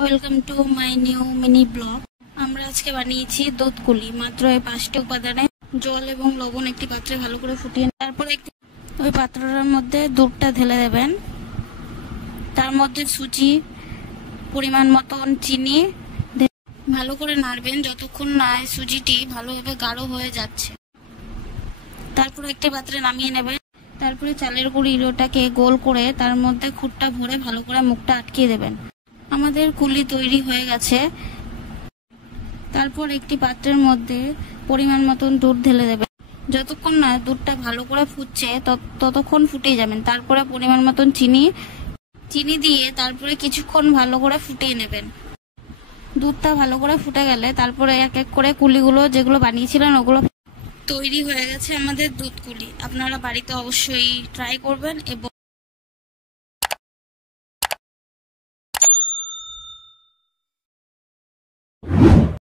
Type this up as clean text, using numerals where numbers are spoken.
Welcome to my new mini blog. আমরা আজকে বানিয়েছি দুধ কুলি। মাত্র এই 5টি উপাদানে জল এবং লবণ একটি পাত্রে ভালো করে ফুটিয়ে তারপরে ওই পাত্রটার মধ্যে দুধটা ঢেলে দেবেন। তার মধ্যে সুজি, পরিমাণ মতন চিনি ভালো করে নাড়বেন যতক্ষণ না সুজিটি ভালোভাবে গাঢ় হয়ে যাচ্ছে। তারপরে একটি পাত্রে নামিয়ে নেবেন। তারপরে চালের গুঁড়োটাকে গোল করে তার মধ্যে খুঁটটা ভরে ভালো করে মুখটা আটকিয়ে দেবেন। আমাদের কুলি তৈরি হয়ে গেছে। তারপর একটি পাত্রের মধ্যে পরিমাণ মতন দুধ ঢেলে দেবেন। যতক্ষণ না দুধটা ভালো করে ফুটছে ততক্ষণ ফুটিয়ে যাবেন। তারপরে পরিমাণ মতন চিনি দিয়ে তারপরে কিছুক্ষণ ভালো করে ফুটিয়ে নেবেন। দুধটা ভালো করে ফুটে গেলে তারপরে এক এক করে কুলিগুলো যেগুলো বানিয়েছিলেন ওগুলো তৈরি হয়ে গেছে আমাদের দুধ কুলি। আপনারা বাড়িতে অবশ্যই ট্রাই করবেন এবং